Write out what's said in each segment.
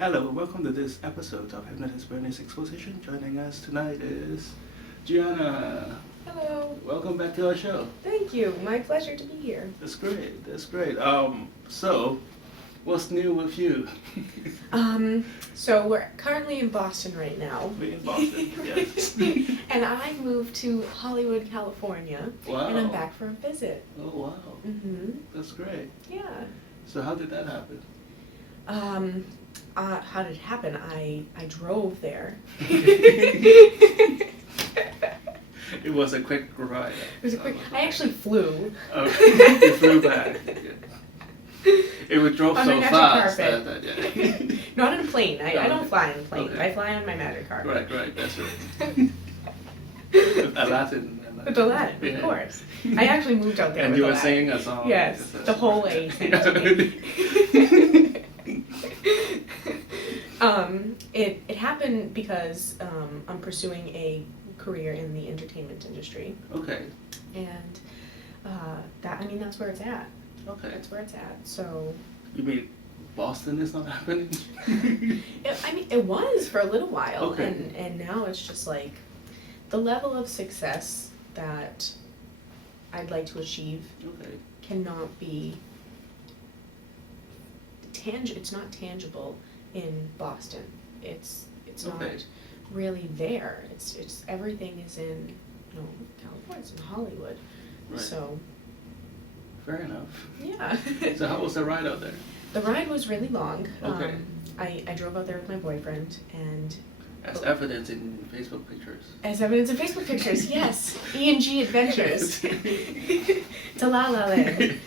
Hello, welcome to this episode of Hypnotist Exposition. Joining us tonight is Gianna. Hello. Welcome back to our show. Thank you. My pleasure to be here. That's great. That's great. So, what's new with you? So we're currently in Boston right now. We're in Boston, yes. And I moved to Hollywood, California. Wow. And I'm back for a visit. Oh, wow. Mhm. That's great. Yeah. So how did that happen? How did it happen? I drove there. It was a quick ride. It was a quick. I actually flew. Oh, you flew back. Yeah. It would drove on so my magic fast carpet. that Not in a plane. I don't fly in a plane. Okay. I fly on my magic carpet. Right, that's right. With Aladdin. With Aladdin, Yeah. of course. I actually moved out there And with you were Aladdin. singing a song. Yes, the whole way. It happened because I'm pursuing a career in the entertainment industry, Okay. and that's where it's at. Okay. That's where it's at. So, You mean Boston is not happening? it was for a little while, Okay. and now it's just like the level of success that I'd like to achieve Okay. cannot be it's not tangible in Boston. It's Okay. not really there. It's everything is in California, it's in Hollywood. Right. So Fair enough. yeah. So how was the ride out there? The ride was really long. Okay. I drove out there with my boyfriend, and As evidence in Facebook pictures. as evidence of Facebook pictures, yes. E&G Adventures. To La La Land.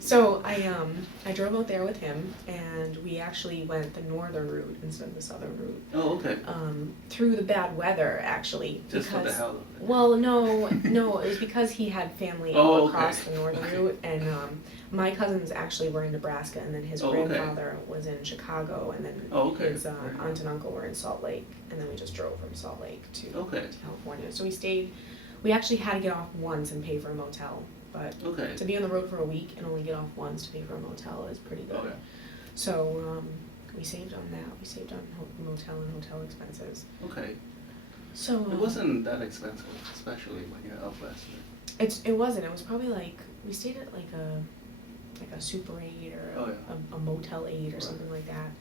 So I drove out there with him, and we actually went the northern route instead of the southern route. Oh, okay. Through the bad weather, actually. Just for the hell of it. Well, no, it was because he had family all across the northern route, and my cousins actually were in Nebraska, and then his grandfather was in Chicago, and then his aunt and uncle were in Salt Lake, and then we just drove from Salt Lake to California. So we actually had to get off once and pay for a motel. But to be on the road for a week and only get off once to pay for a motel is pretty good. Okay. So we saved on that. We saved on motel and hotel expenses. Okay. So It wasn't that expensive, especially when you're out west. It wasn't. It was probably like we stayed at like a Super 8 or a Motel 8 or something like that.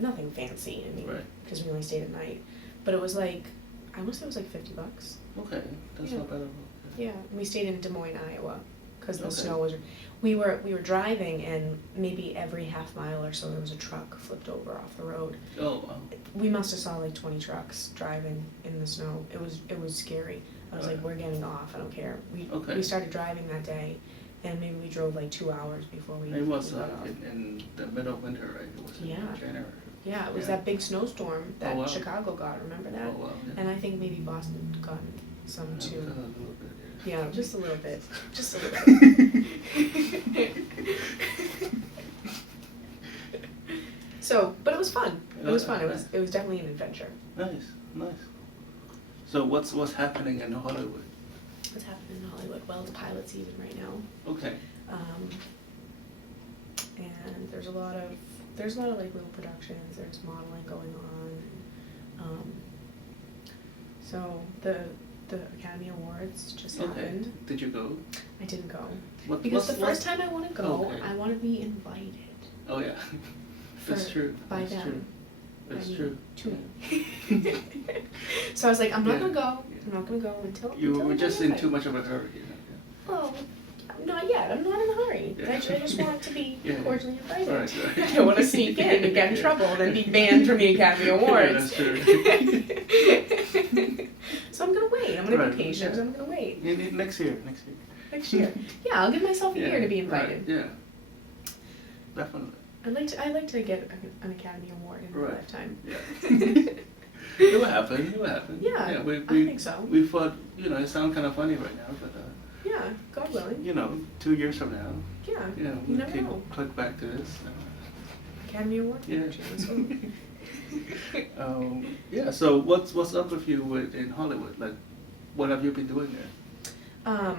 Nothing fancy. I mean, because we only stayed at night. But it was like I want to say it was like $50. Okay, that's not bad at all. Yeah, we stayed in Des Moines, Iowa, because the snow was. We were driving, and maybe every half mile or so there was a truck flipped over off the road. Oh wow. We must have saw like 20 trucks driving in the snow. It was scary. I was like, we're getting off. I don't care. We started driving that day, and maybe we drove like 2 hours before we. It was got off. in the middle of winter, right? It was in January. Yeah, it was that big snowstorm that Chicago got. Remember that? Oh wow. Yeah. And I think maybe Boston got some too. A little bit, Yeah, just a little bit. Just a little bit. So, but it was fun. It was fun. It was definitely an adventure. Nice. So what's happening in Hollywood? What's happening in Hollywood? Well, it's pilot season right now. Okay. And there's a lot of like little productions. There's modeling going on. So the Academy Awards just happened. Did you go? I didn't go. Because the first time I want to go, I want to be invited. Oh yeah, that's true. By them. That's true. To me. So I was like, I'm not gonna go. I'm not gonna go until. You were just in invited. too much of a hurry. Well, not yet. I'm not in a hurry. Yeah. I just want to be cordially invited. Right. I don't want to sneak in and get in trouble and then be banned from the Academy Awards. Yeah, that's true. So I'm gonna wait. I'm gonna be patient. I'm gonna wait. Next year. Next year. Yeah, I'll give myself a year to be invited. Right. Yeah. Definitely. I'd like to get an Academy Award in my lifetime. Yeah. It will happen. Yeah, I think so. We thought, it sounds kind of funny right now, but yeah, God willing. 2 years from now. Yeah. You You never can know. click back to this. Academy Award. Yeah. So. So what's up with you in Hollywood? Like, what have you been doing there?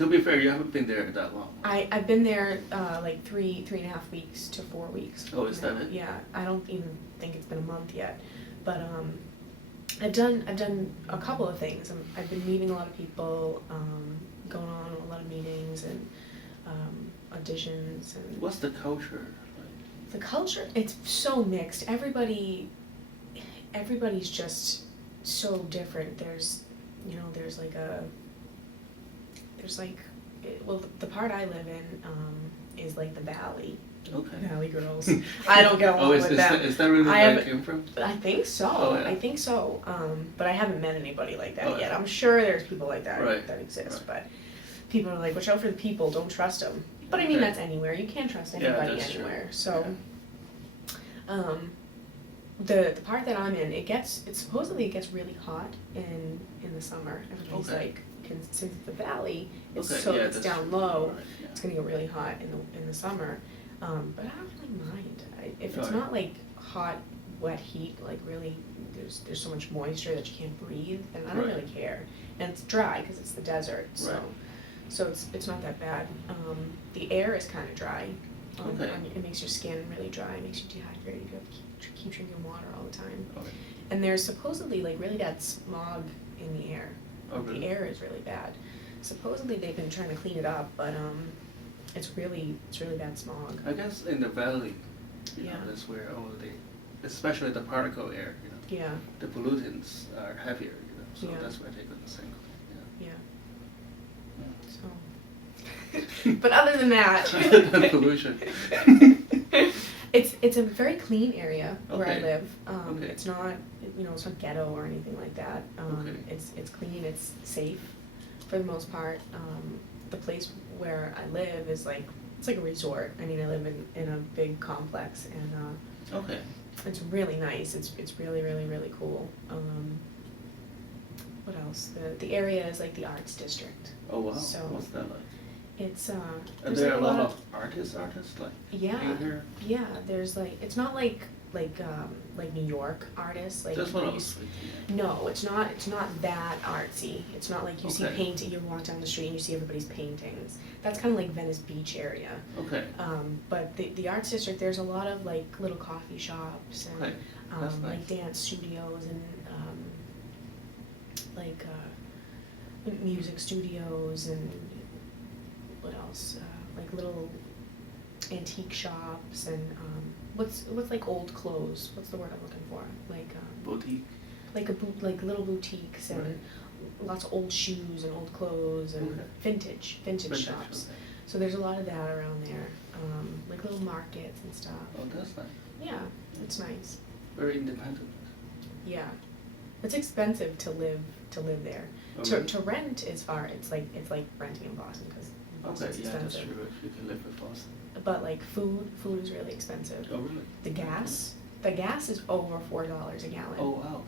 To be fair, you haven't been there that long. I've been there like 3.5 weeks to 4 weeks. Oh, is that it? Yeah, I don't even think it's been a month yet, but I've done a couple of things. I've been meeting a lot of people, going on a lot of meetings and auditions and. What's the culture like? The culture, it's so mixed. Everybody's just so different. There's the part I live in is like the Valley. Okay. Valley girls. I don't get along with them. Is that really where it came from? I think so. Oh, yeah. I think so. But I haven't met anybody like that yet. Yeah. I'm sure there's people like that right. that exist, right. But people are like, watch out for the people, don't trust them. But I mean, that's anywhere. You can't trust anybody anywhere. True. So, yeah. The part that I'm in, it supposedly gets really hot in the summer. Everybody's like, since it's the Valley, it's down low. Right. Yeah. It's gonna get really hot in the summer. But I don't really mind. If it's not like hot, wet heat, like really, there's so much moisture that you can't breathe, then I don't really care. And it's dry because it's the desert, so. Right. So it's not that bad. The air is kind of dry. It makes your skin really dry. It makes you dehydrated. You have to keep drinking water all the time. Okay. And there's supposedly like really bad smog in the air. Oh, really? The air is really bad. Supposedly they've been trying to clean it up, but it's really bad smog. I guess in the valley, you know, that's where especially the particle air, you know, the pollutants are heavier, you know, so that's where they go the same. So, but other than that, pollution. It's a very clean area where I live. It's not it's not ghetto or anything like that. It's clean. It's safe for the most part. The place where I live is it's like a resort. I mean, I live in a big complex, and it's really nice. It's really really really cool. What else? The area is like the arts district. Oh wow! So what's that like? It's Are there a lot of artists like painter? Yeah. There's it's not like New York artists like. That's what I was thinking. No, it's not that artsy. It's not like you see painting. You walk down the street and you see everybody's paintings. That's kind of like Venice Beach area. Okay. But the arts district, there's a lot of like little coffee shops and nice. like dance studios and music studios and what else? Like little antique shops and what's like old clothes? What's the word I'm looking for? Like boutique. Like little boutiques and lots of old shoes and old clothes and vintage shops. Okay. So there's a lot of that around there. Like little markets and stuff. Oh, that's nice. Yeah, it's nice. Very independent. Yeah, it's expensive to live there. Oh, To rent is far. It's like renting in Boston because Boston's expensive. That's true. If you can live in Boston. But like food is really expensive. Oh really? The gas is over $4 a gallon. Oh wow.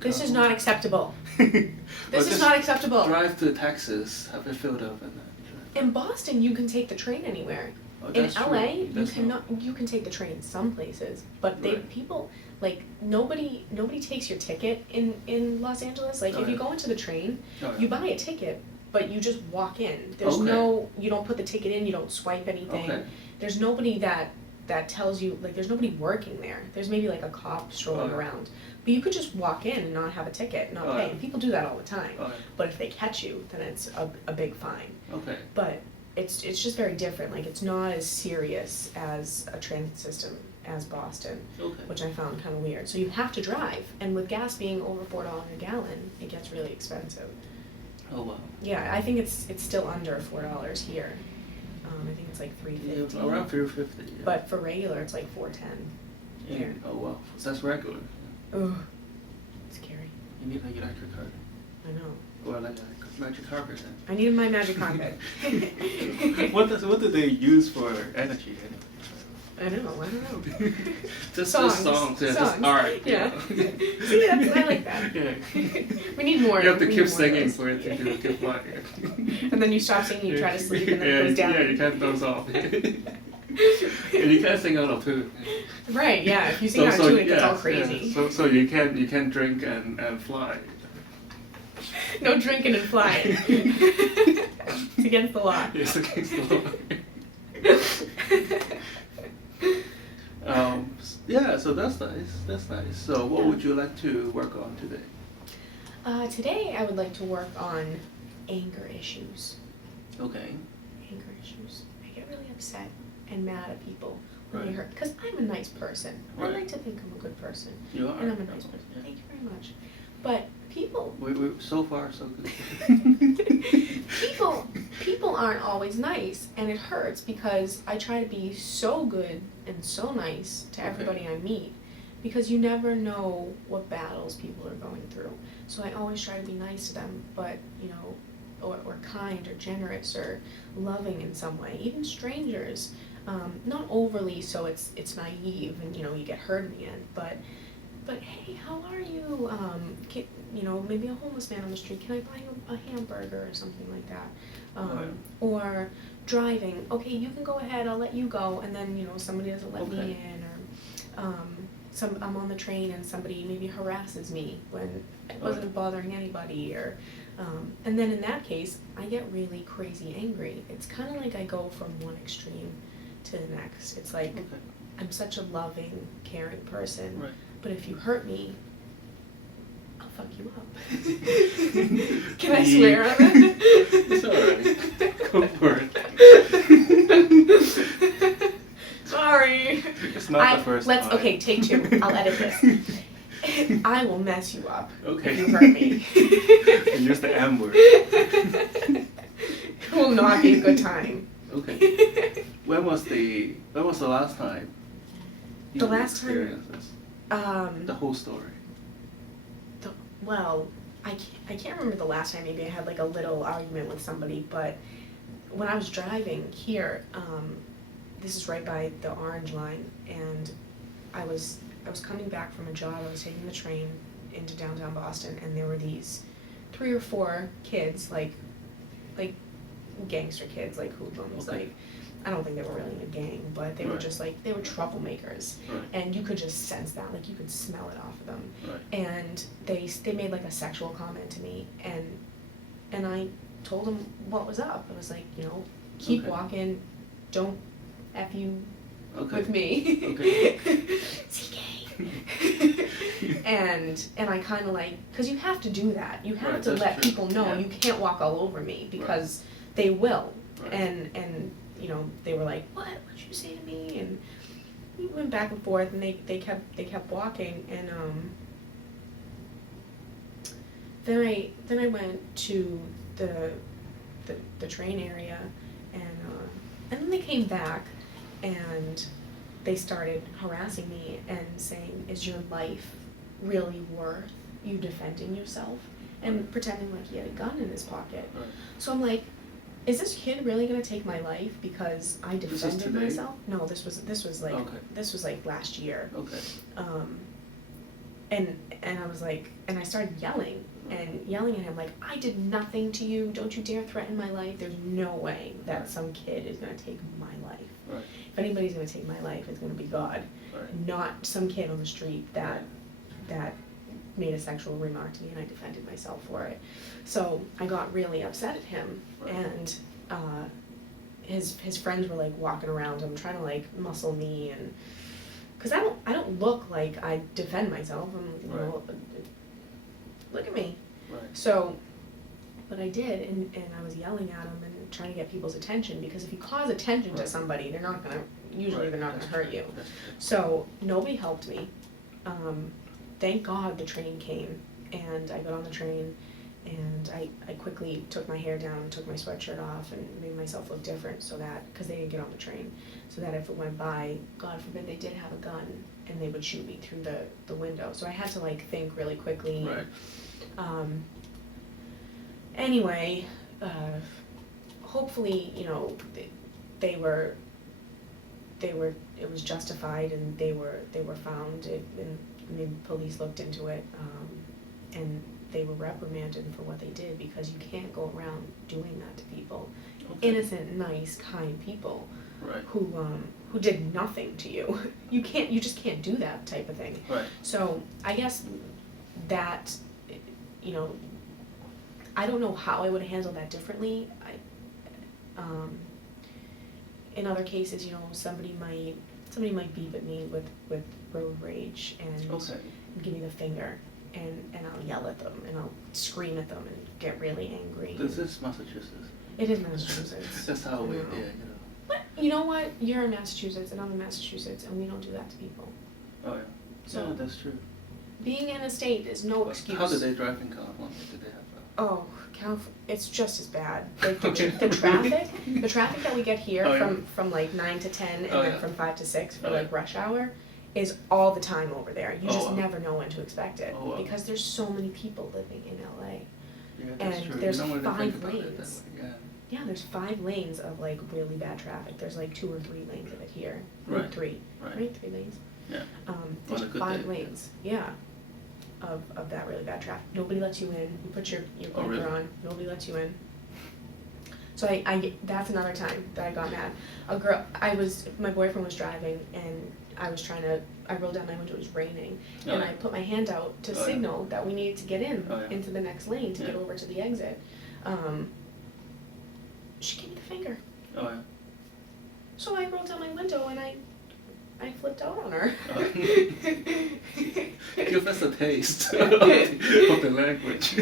This is not acceptable. This is not acceptable. Drive to Texas, have it filled up, and then. In Boston, you can take the train anywhere. Oh, in LA, you cannot. You can take the train some places, but people like nobody takes your ticket in Los Angeles. Like if you go into the train, you buy a ticket, but you just walk in. There's you don't put the ticket in. You don't swipe anything. Okay. There's nobody that tells you there's nobody working there. There's maybe like a cop strolling around. But you could just walk in and not have a ticket, not pay. And people do that all the time. But if they catch you, then it's a big fine. Okay. But it's just very different. Like it's not as serious as a transit system as Boston, which I found kind of weird. So you have to drive, and with gas being over $4 a gallon, it gets really expensive. Oh wow. Yeah, I think it's still under $4 here. I think it's like $3.50. Yeah, around $3.50. Yeah. But for regular, it's like $4.10. Yeah. Oh wow, that's regular. Ugh, scary. You need like electric car. I know. Or like a magic carpet then. I needed my magic carpet. What do they use for energy anyway? I don't know. Just songs. Just art. Yeah. See, I like that. Yeah. We need more. You have to keep singing for it to keep flying. And then you stop singing, you try to sleep, and then it goes down. Yeah, you can't doze off. And you can't sing out of tune. Right, yeah. If you sing out of tune, it gets all crazy. Yeah. So you can drink and fly. No drinking and flying. It's against the law. It's against the law. Yeah, so that's nice. That's nice. So what would you like to work on today? Today I would like to work on anger issues. Okay. Anger issues. I get really upset and mad at people when Right. they hurt, because I'm a nice person. Right. I like to think I'm a good person. You are. And I'm a nice person. Yeah. Thank you very much. But people... We're so far, so good. people aren't always nice, and it hurts because I try to be so good and so nice to everybody I meet, because you never know what battles people are going through. So I always try to be nice to them, but, you know, or kind or generous or loving in some way, even strangers. Not overly so it's naive and, you know, you get hurt in the end, but hey, how are you? You know, maybe a homeless man on the street, can I buy you a hamburger or something like that? Or driving, okay, you can go ahead, I'll let you go, and then, you know, somebody doesn't let me in, or I'm on the train and somebody maybe harasses me when it wasn't bothering anybody, or and then in that case, I get really crazy angry. It's kind of like I go from one extreme to the next. It's like I'm such a loving, caring person, but if you hurt me, I'll fuck you up. Can I swear on it? It's alright. Go for it. Sorry. It's not the first time. Okay, take two. I'll edit this. I will mess you up if you hurt me. And use the M word. It will not be a good time. Okay. When was the last time you experienced this? The whole story. Well, I can't remember the last time. Maybe I had like a little argument with somebody, but when I was driving here, this is right by the Orange Line, and I was coming back from a job. I was taking the train into downtown Boston, and there were these 3 or 4 kids, like gangster kids, like hoodlums, like, I don't think they were really in a gang, but they were just like, they were troublemakers, and you could just sense that, like you could smell it off of them, and they made like a sexual comment to me, and I told them what was up. I was like, you know, keep walking, don't F you with me. Is he gay? and I kind of like, because you have to do that. You have to let people know you can't walk all over me, because they will. And you know, they were like, what'd you say to me? And we went back and forth, and they kept walking, and then I went to the train area, and then they came back, and they started harassing me and saying, is your life really worth you defending yourself? And pretending like he had a gun in his pocket. So I'm like, is this kid really gonna take my life because I defended myself? No, this was like last year. And I was like, and I started yelling at him like, I did nothing to you, don't you dare threaten my life. There's no way that some kid is gonna take my life. If anybody's gonna take my life, it's gonna be God, not some kid on the street that made a sexual remark to me, and I defended myself for it. So I got really upset at him, and his friends were like walking around him trying to like muscle me, and because I don't look like I defend myself. I'm, you know, look at me. So, but I did, and I was yelling at him and trying to get people's attention, because if you cause attention to somebody, they're not gonna hurt you. So nobody helped me. Thank God the train came, and I got on the train, and I quickly took my hair down and took my sweatshirt off and made myself look different, so that, because they didn't get on the train, so that if it went by, God forbid they did have a gun, and they would shoot me through the window. So I had to like think really quickly. Anyway, hopefully, you know, it was justified, and they were found, and police looked into it, and they were reprimanded for what they did, because you can't go around doing that to people. Innocent, nice, kind people who did nothing to you. You just can't do that type of thing. So I guess that, you know, I don't know how I would have handled that differently. In other cases, you know, somebody might beep at me with road rage and give me the finger, and I'll yell at them and I'll scream at them and get really angry. This is Massachusetts. It is Massachusetts. That's how we, But you know what? You're in Massachusetts and I'm in Massachusetts, and we don't do that to people. Oh yeah. So yeah, that's true. Being in a state is no excuse. How do they drive in California? Do they have? It's just as bad. Like the traffic that we get here from like 9 to 10 and then from 5 to 6 for like rush hour is all the time over there. You just never know when to expect it because there's so many people living in LA. Yeah, that's and true. there's you 5 lanes. Yeah, there's 5 lanes of like really bad traffic. There's like 2 or 3 lanes of it here. Right. 3. Right? 3 lanes. Yeah. There's 5 lanes. Yeah. Of that really bad traffic. Nobody lets you in. You put your blinker on. Nobody lets you in. So I that's another time that I got mad. My boyfriend was driving and I rolled down my window, it was raining, and I put my hand out to signal that we needed to get into the next lane to get over to the exit. She gave me the finger. Oh yeah. So I rolled down my window and I flipped out on her. Give us a taste of the language.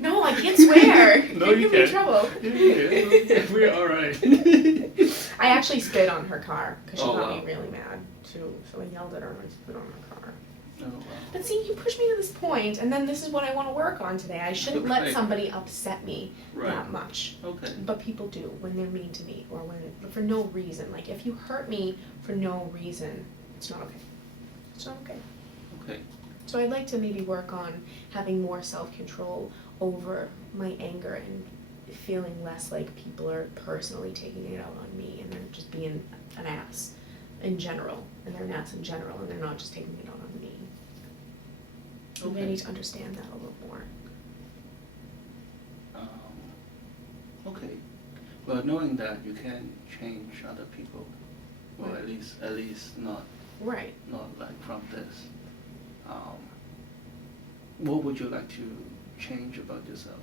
No, I can't swear. No, you can't. Give me trouble. Yeah, we're alright. I actually spit on her car because she got me really mad too. So I yelled at her and I spit on her car. Oh, wow. But see, you pushed me to this point, and then this is what I want to work on today. I shouldn't let somebody upset me that much. Okay. But people do when they're mean to me or for no reason. Like if you hurt me for no reason, it's not okay. It's not okay. Okay. So I'd like to maybe work on having more self-control over my anger and feeling less like people are personally taking it out on me and they're just being an ass in general. And they're an ass in general and they're not just taking it out on me. Okay. I need to understand that a little more. Okay. Well, knowing that you can change other people, or at least not. Right. Not like from this. What would you like to change about yourself?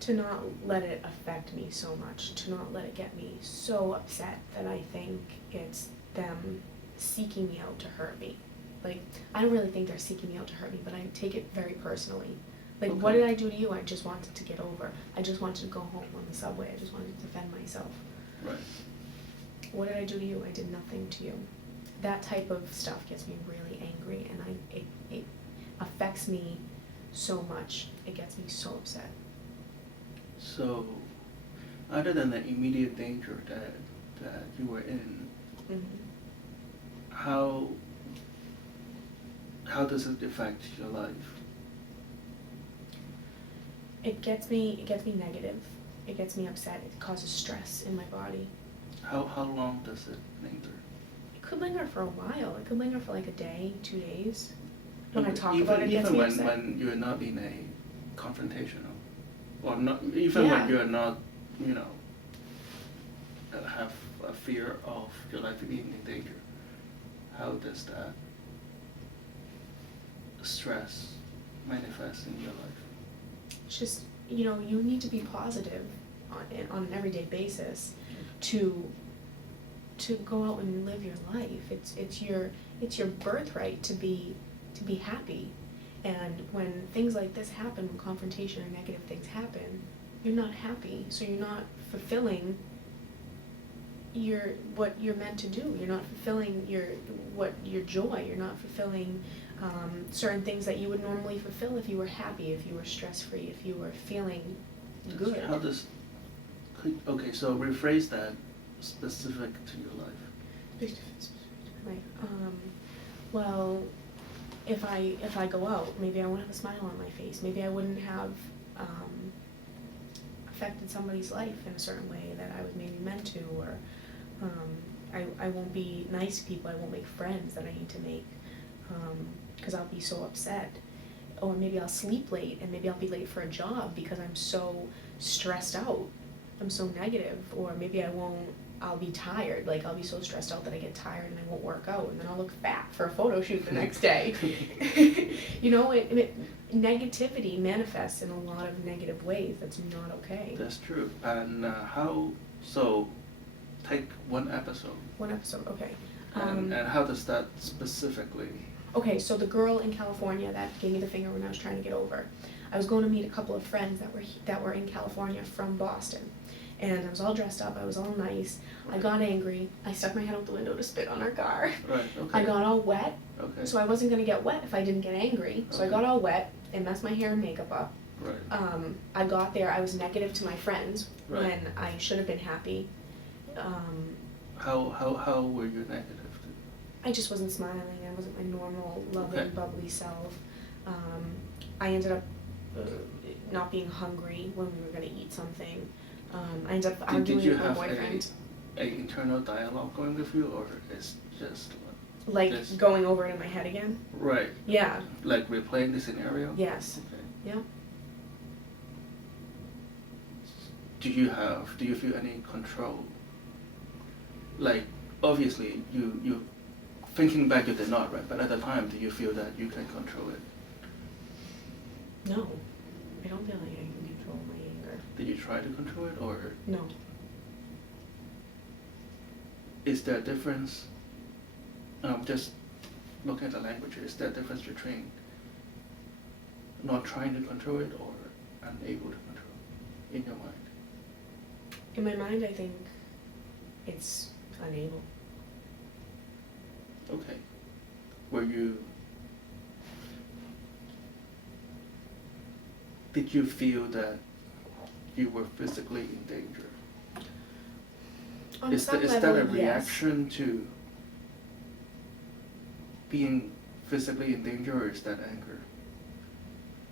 To not let it affect me so much. To not let it get me so upset that I think it's them seeking me out to hurt me. Like, I don't really think they're seeking me out to hurt me, but I take it very personally. Like, what did I do to you? I just wanted to get over. I just wanted to go home on the subway. I just wanted to defend myself. Right. What did I do to you? I did nothing to you. That type of stuff gets me really angry, and it affects me so much. It gets me so upset. So, other than the immediate danger that you were in, how does it affect your life? It gets me negative. It gets me upset. It causes stress in my body. How long does it linger? It could linger for a while. It could linger for like a day, 2 days. When I talk about it, it gets me upset. Even when you're not in a confrontational, or not, even when you're not, have a fear of your life being in danger. How does that stress manifest in your life? It's just, you need to be positive on an everyday basis to go out and live your life. It's your birthright to be happy. And when things like this happen, when confrontation or negative things happen, you're not happy, so you're not fulfilling what you're meant to do. You're not fulfilling your joy. You're not fulfilling certain things that you would normally fulfill if you were happy, if you were stress-free, if you were feeling good. Okay, so rephrase that specific to your life. Well, if I go out, maybe I won't have a smile on my face. Maybe I wouldn't have affected somebody's life in a certain way that I was maybe meant to, or I won't be nice to people. I won't make friends that I need to make because I'll be so upset. Or maybe I'll sleep late, and maybe I'll be late for a job because I'm so stressed out. I'm so negative. Or maybe I won't I'll be tired, like I'll be so stressed out that I get tired and I won't work out, and then I'll look fat for a photo shoot the next day. You know, negativity manifests in a lot of negative ways. That's not okay. That's true. And take one episode. One episode, okay. And how does that specifically? Okay, so the girl in California that gave me the finger when I was trying to get over, I was going to meet a couple of friends that were in California from Boston. And I was all dressed up, I was all nice. I got angry, I stuck my head out the window to spit on her car. Right, okay. I got all wet, okay. So I wasn't going to get wet if I didn't get angry. So I got all wet and messed my hair and makeup up. Right. I got there, I was negative to my friends right. when I should have been happy. How were you negative? I just wasn't smiling, I wasn't my normal, loving, okay. bubbly self. I ended up not being hungry when we were going to eat something. I ended up arguing with my boyfriend. Did you have an internal dialogue going with you, or it's just like going over it in my head again? Right. Yeah. Like replaying the scenario? Yes. Okay. Yeah. Do you feel any control? Like, obviously, you thinking back you did not, right? But at the time, do you feel that you can control it? No. I don't feel like I can control my anger. Did you try to control it, or? No. Is there a difference? Just looking at the language, is there a difference between not trying to control it or unable to control it in your mind? In my mind, I think it's unable. Okay. Did you feel that you were physically in danger? On some is level, that a yes. reaction to being physically in danger, or is that anger?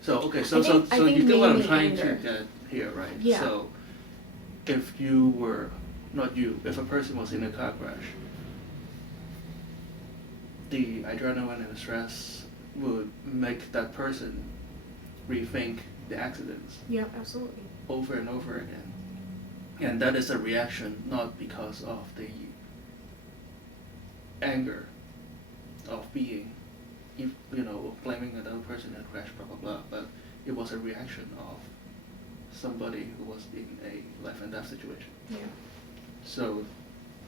So okay, so you get what I'm trying to get here, right? Yeah. So if you were, not you, if a person was in a car crash, the adrenaline and the stress would make that person rethink the accidents. Yeah, absolutely. Over and over again. And that is a reaction not because of the anger of being, blaming another person that crashed, blah, blah, blah, but it was a reaction of somebody who was in a life and death situation. Yeah. So,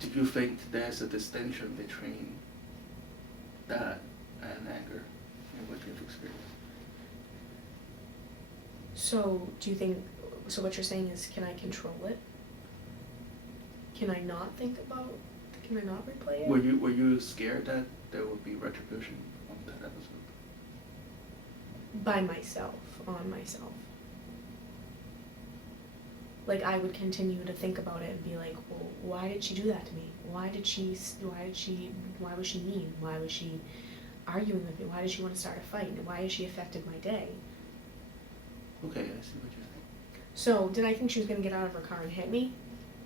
do you think there's a distinction between that and anger in what you've experienced? So, so what you're saying is, can I control it? Can I not replay it? Were you scared that there would be retribution on that episode? By myself, on myself. Like, I would continue to think about it and be like, well, why did she do that to me? Why was she mean? Why was she arguing with me? Why did she want to start a fight? And why has she affected my day? Okay, I see what you're saying. So, did I think she was going to get out of her car and hit me?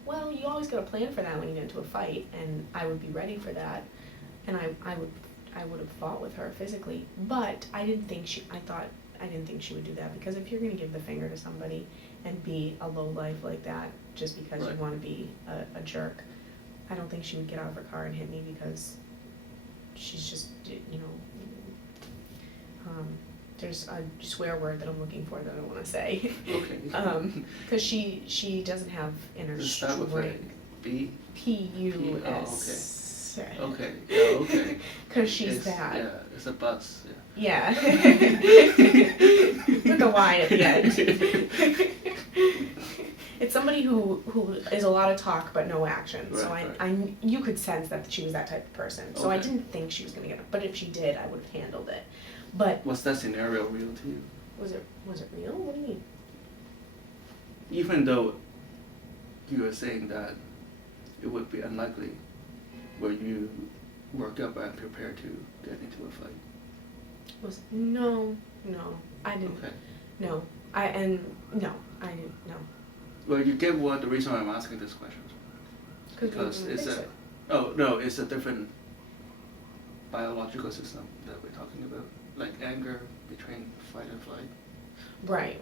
Well, you always got to plan for that when you get into a fight, and I would be ready for that, and I would have fought with her physically, but I didn't think she would do that, because if you're going to give the finger to somebody and be a lowlife like that just because right. you want to be a jerk, I don't think she would get out of her car and hit me, because she's just, there's a swear word that I'm looking for that I don't want to say. Okay. Because she doesn't have inner strength. B? P-U-S. Oh, okay. Yeah, okay. Because she's that. Yeah, it's a bus. Yeah. With a Y at the end. It's somebody who is a lot of talk but no action. Right, so you could sense that she was that type of person. So okay. I didn't think she was going to get it. But if she did, I would have handled it. But was that scenario real to you? Was it real? What do you mean? Even though you were saying that it would be unlikely, were you worked up and prepared to get into a fight? No, I didn't. Okay. No, I didn't. No. Well, you get what the reason I'm asking this question. Because it's a different biological system that we're talking about, like anger between fight and flight. Right.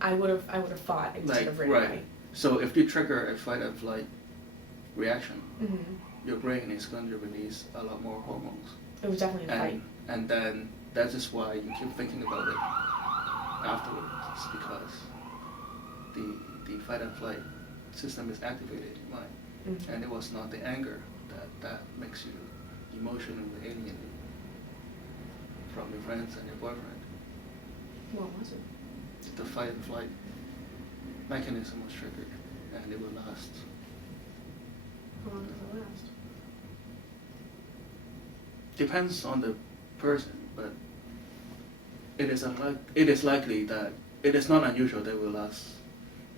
I would have fought instead of ran away. So if you trigger a fight and flight reaction, your brain is going to release a lot more hormones. It was definitely a fight. And then that is why you keep thinking about it afterwards, because the fight and flight system is activated in your mind. And it was not the anger that makes you emotionally alienated from your friends and your boyfriend. What was it? The fight and flight mechanism was triggered, and it will last. How long does it last? Depends on the person, but it is likely that it is not unusual that it will last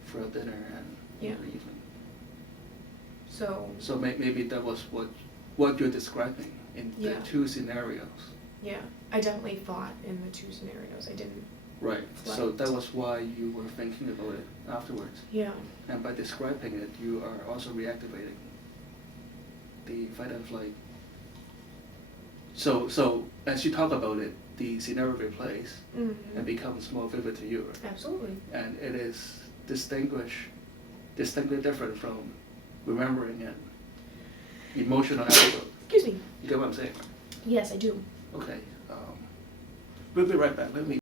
for a dinner and the evening. So maybe that was what you're describing in the two scenarios. Yeah, I definitely fought in the two scenarios. I didn't. Right. Flight. So that was why you were thinking about it afterwards. Yeah. And by describing it, you are also reactivating the fight and flight. So as you talk about it, the scenario replays and becomes more vivid to you. Absolutely. And it is distinctly different from remembering an emotional episode. Excuse me. You get what I'm saying? Yes, I do. Okay. We'll be right back. Let me